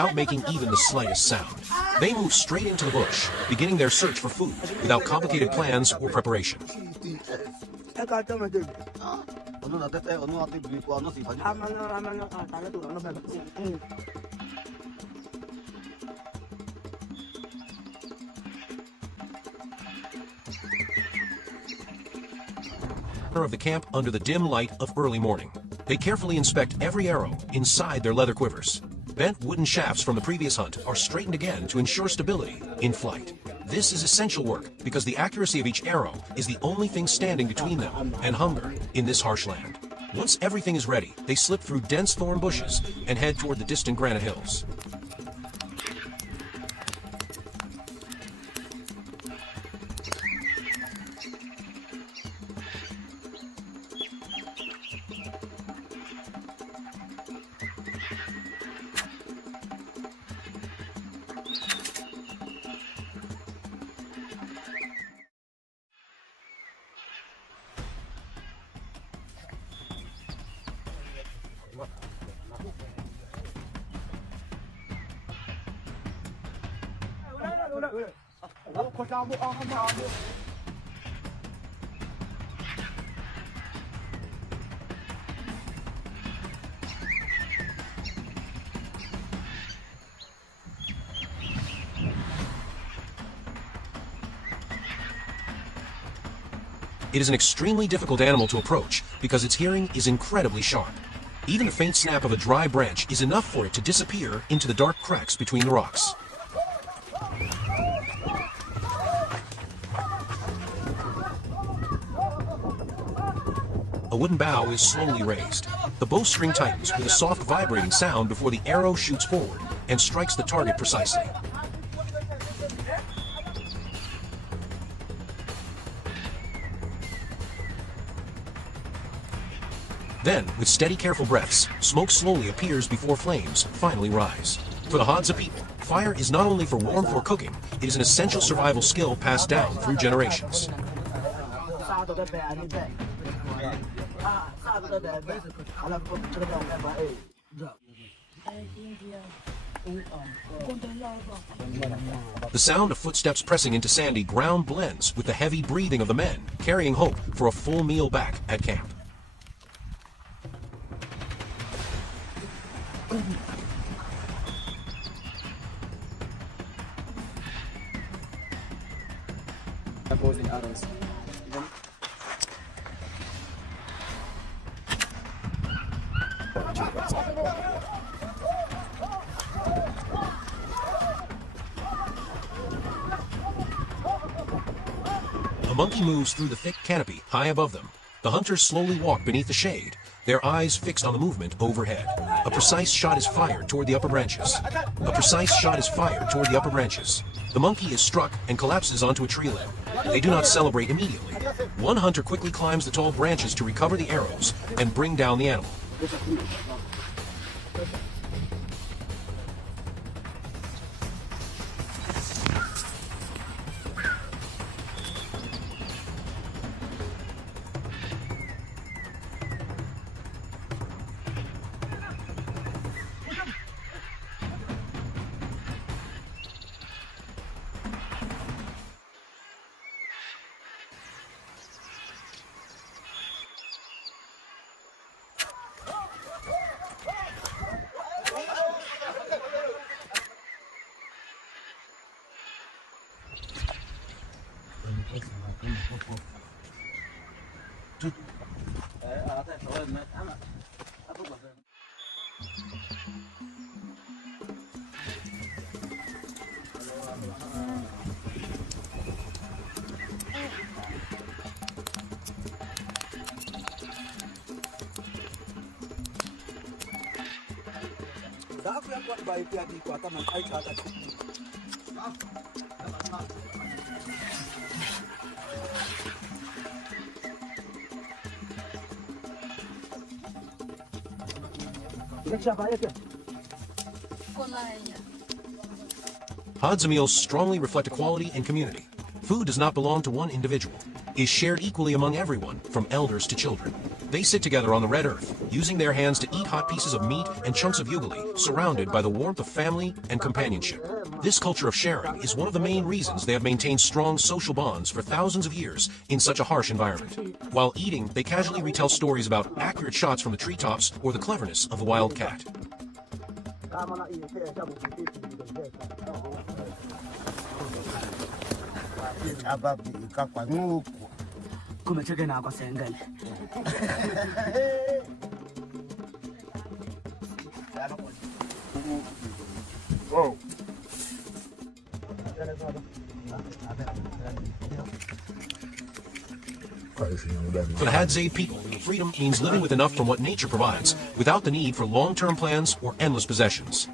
without making even the slightest sound. They move straight into the bush, beginning their search for food without complicated plans or preparation. Of the camp under the dim light of early morning. They carefully inspect every arrow inside their leather quivers. Bent wooden shafts from the previous hunt are straightened again to ensure stability in flight. This is essential work because the accuracy of each arrow is the only thing standing between them and hunger in this harsh land. Once everything is ready, they slip through dense thorn bushes and head toward the distant granite hills. It is an extremely difficult animal to approach because its hearing is incredibly sharp. Even the faint snap of a dry branch is enough for it to disappear into the dark cracks between the rocks. A wooden bow is slowly raised. The bowstring tightens with a soft vibrating sound before the arrow shoots forward and strikes the target precisely. Then, with steady, careful breaths, smoke slowly appears before flames finally rise. For the Hadza people, fire is not only for warmth or cooking, it is an essential survival skill passed down through generations. The sound of footsteps pressing into sandy ground blends with the heavy breathing of the men, carrying hope for a full meal back at camp. Opposing arrows. A monkey moves through the thick canopy high above them. The hunters slowly walk beneath the shade, their eyes fixed on the movement overhead. A precise shot is fired toward the upper branches. A precise shot is fired toward the upper branches. The monkey is struck and collapses onto a tree limb. They do not celebrate immediately. One hunter quickly climbs the tall branches to recover the arrows and bring down the animal. Hadza meals strongly reflect equality and community. Food does not belong to one individual. It is shared equally among everyone, from elders to children. They sit together on the red earth, using their hands to eat hot pieces of meat and chunks of ugly, surrounded by the warmth of family and companionship. This culture of sharing is one of the main reasons they have maintained strong social bonds for thousands of years in such a harsh environment. While eating, they casually retell stories about accurate shots from the treetops or the cleverness of the wild cat. For the Hadzabe people, freedom means living with enough from what nature provides, without the need for long-term plans or endless possessions.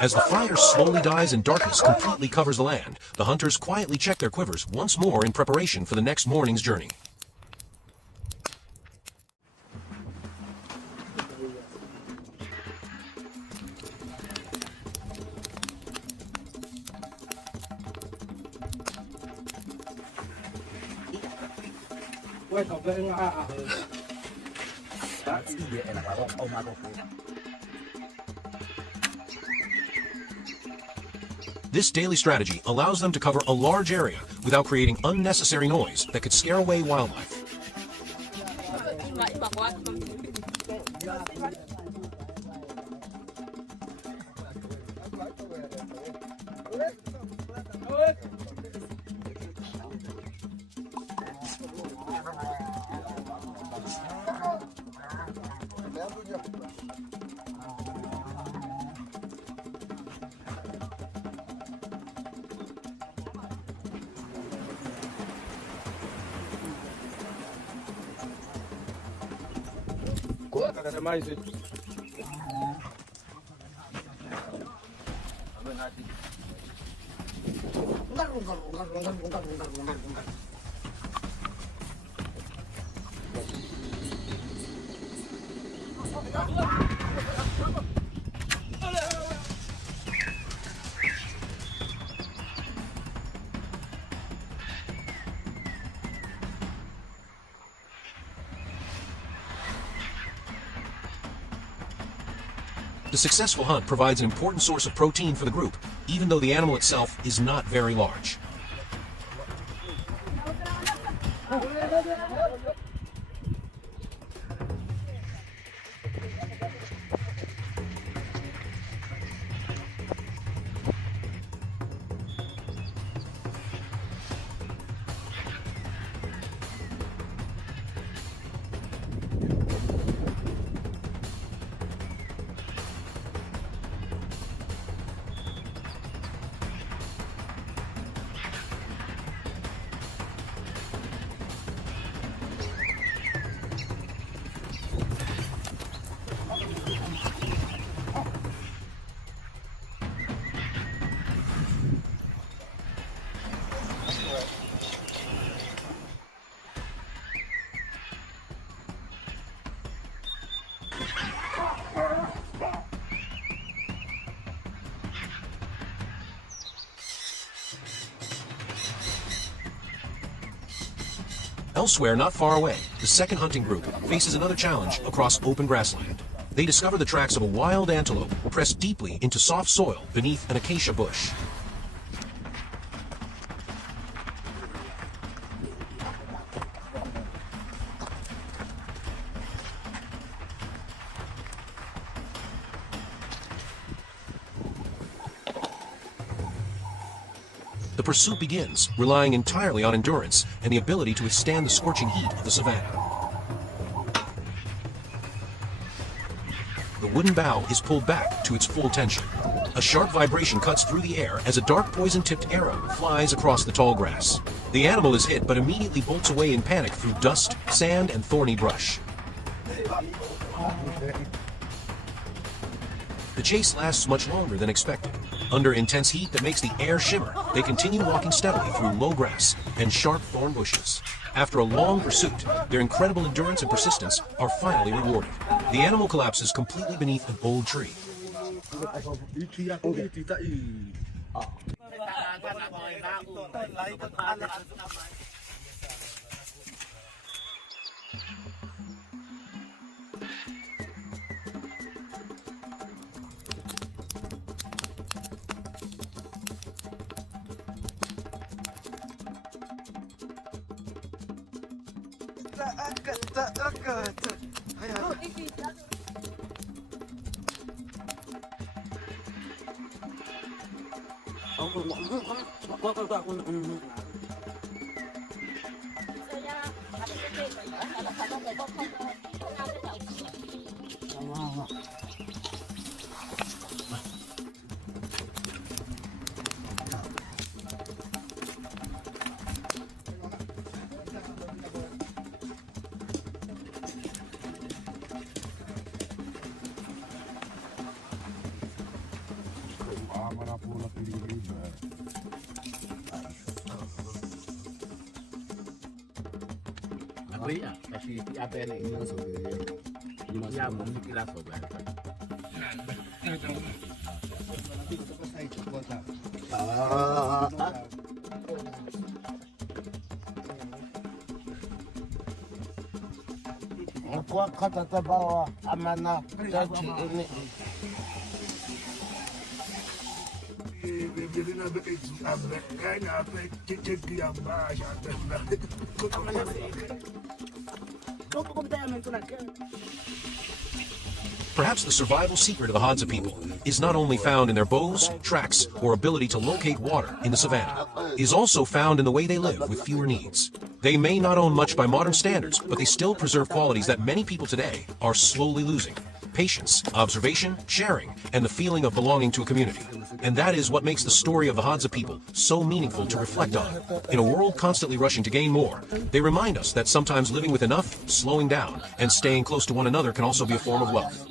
As the fire slowly dies and darkness completely covers the land, the hunters quietly check their quivers once more in preparation for the next morning's journey. This daily strategy allows them to cover a large area without creating unnecessary noise that could scare away wildlife. The successful hunt provides an important source of protein for the group, even though the animal itself is not very large. Elsewhere, not far away, the second hunting group faces another challenge across open grassland. They discover the tracks of a wild antelope pressed deeply into soft soil beneath an acacia bush. The pursuit begins, relying entirely on endurance and the ability to withstand the scorching heat of the savanna. The wooden bow is pulled back to its full tension. A sharp vibration cuts through the air as a dark poison-tipped arrow flies across the tall grass. The animal is hit but immediately bolts away in panic through dust, sand, and thorny brush. The chase lasts much longer than expected. Under intense heat that makes the air shimmer, they continue walking steadily through low grass and sharp thorn bushes. After a long pursuit, their incredible endurance and persistence are finally rewarded. The animal collapses completely beneath an old tree. Perhaps the survival secret of the Hadza people is not only found in their bows, tracks, or ability to locate water in the savanna. It is also found in the way they live with fewer needs. They may not own much by modern standards, but they still preserve qualities that many people today are slowly losing. Patience, observation, sharing, and the feeling of belonging to a community. And that is what makes the story of the Hadza people so meaningful to reflect on. In a world constantly rushing to gain more, they remind us that sometimes living with enough, slowing down, and staying close to one another can also be a form of wealth.